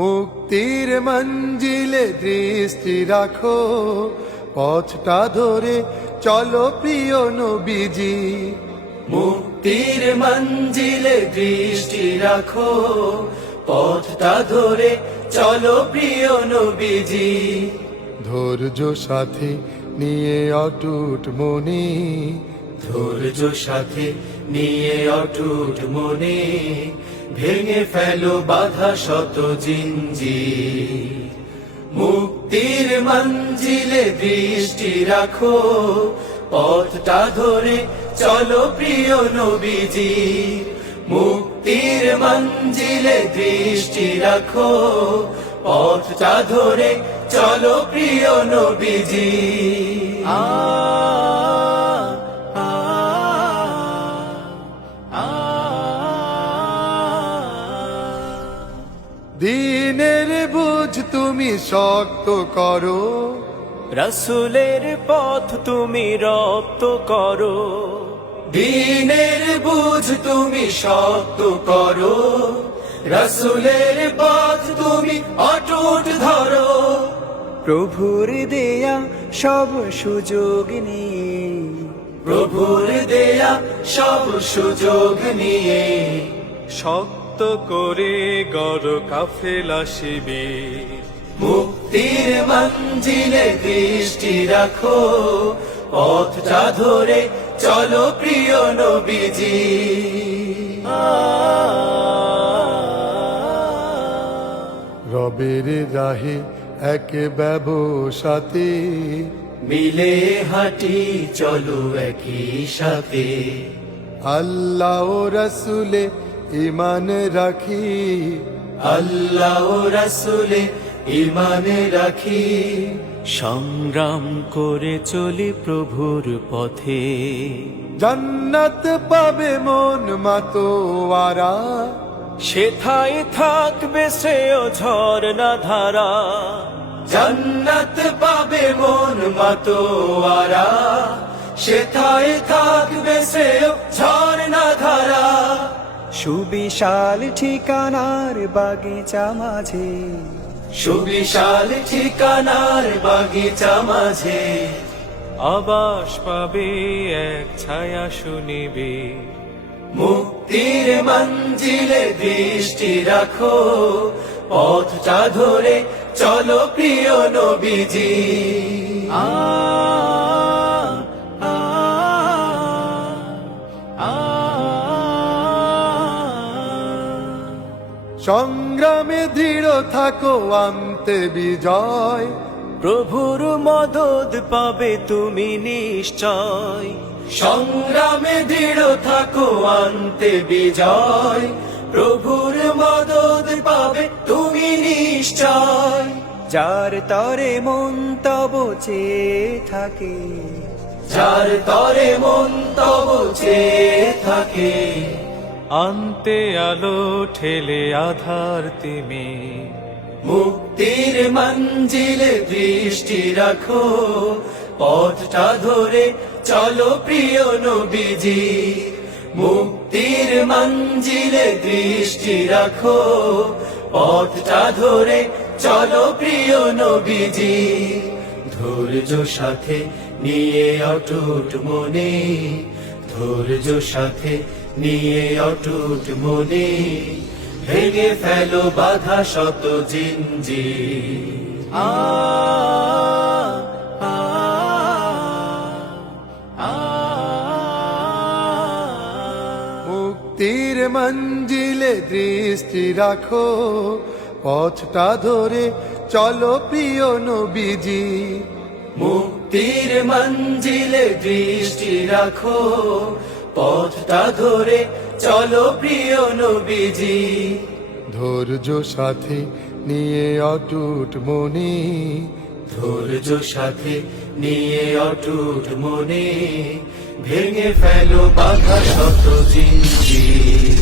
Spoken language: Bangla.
মুক্তির মঞ্জিলে দৃষ্টি রাখো, পথটা ধরে চলো প্রিয় নবীজি। মুক্তির মঞ্জিলে দৃষ্টি রাখো, পথটা ধরে চলো প্রিয় নবীজি। ধৈর্য সাথে নিয়ে অটুট মনে, ধৈর্য সাথে নিয়ে অটুট মনে, ভেঙে ফেলো বাধা শত জিঞ্জির। মুক্তির মঞ্জিলে দৃষ্টি রাখো, পথটা ধরে চলো প্রিয় নবীজি। মুক্তির মঞ্জিলে দৃষ্টি রাখো, পথটা ধরে চলো প্রিয় নবীজি। দিনের বুঝ তুমি শক্ত করো, রাসূলের পথ তুমি রপ্ত করো। দিনের বুঝ তুমি শক্ত করো, রাসূলের পথ তুমি অটুট ধরো। প্রভুর দেয়া সব সুযোগ নিয়ে, প্রভুর দেয়া সব সুযোগ নিয়ে, শক্ত করে গড় কাফেলা শিবির। মুক্তির মঞ্জিলে দৃষ্টি রাখো, পথটা ধরে চলো প্রিয় নবীজি। রবের রাহে এক ব্যবসাতে, মিলে হাঁটি চলো একই সাথে। আল্লাহ ও রাসূলে ঈমান রাখি, আল্লাহ ও রাসূলে ঈমান রাখি। সংগ্রাম করে চলি প্রভুর পথে, জান্নাত পাবে মন মাতোয়ারা। সেথায় থাকবে শ্রেয় ঝরনা ধারা। জান্নাত পাবে মন মাতোয়ারা, সেথায় থাকবে সে ঝরনা ধারা। সুবিশাল ঠিকানার বাগিচা মাঝে, সুবিশাল ঠিকানার বাগিচা মাঝে, আবাস পাবে এক ছায়া শুনিবে। মুক্তির মঞ্জিলে দৃষ্টি রাখো, পথটা ধরে চলো প্রিয় নবীজি। সংগ্রামে দৃঢ় থাকো আনতে বিজয়, প্রভুর মদদ পাবে তুমি নিশ্চয়। সংগ্রামে দৃঢ় থাকো আনতে বিজয়, প্রভুর মদদ পাবে তুমি নিশ্চয়। যার তরে মন তব চেয়ে থাকে, যার তরে মন তব চেয়ে থাকে। আনতে আলো ঠেলে আধার তিমি। মুক্তির মঞ্জিলে দৃষ্টি রাখো, পথটা ধরে চলো প্রিয় নবীজি। মুক্তির মঞ্জিলে দৃষ্টি রাখো, পথটা ধরে চলো প্রিয় নবীজি। ধৈর্য সাথে নিয়ে অটুট মনে, ধৈর্য সাথে নিয়ে অটুট মনে, ভেঙে ফেলো বাধা শত জিঞ্জির। মুক্তির মঞ্জিলে দৃষ্টি রাখো, পথটা ধরে চলো প্রিয় নবীজি। মুক্তির মঞ্জিলে দৃষ্টি রাখো, পথটা ধরে চলো প্রিয় নবীজি। ধৈর্য সাথে নিয়ে অটুট মনে, ধৈর্য সাথে নিয়ে অটুট মনে, ভেঙে ফেলো বাধা শত জিঞ্জির।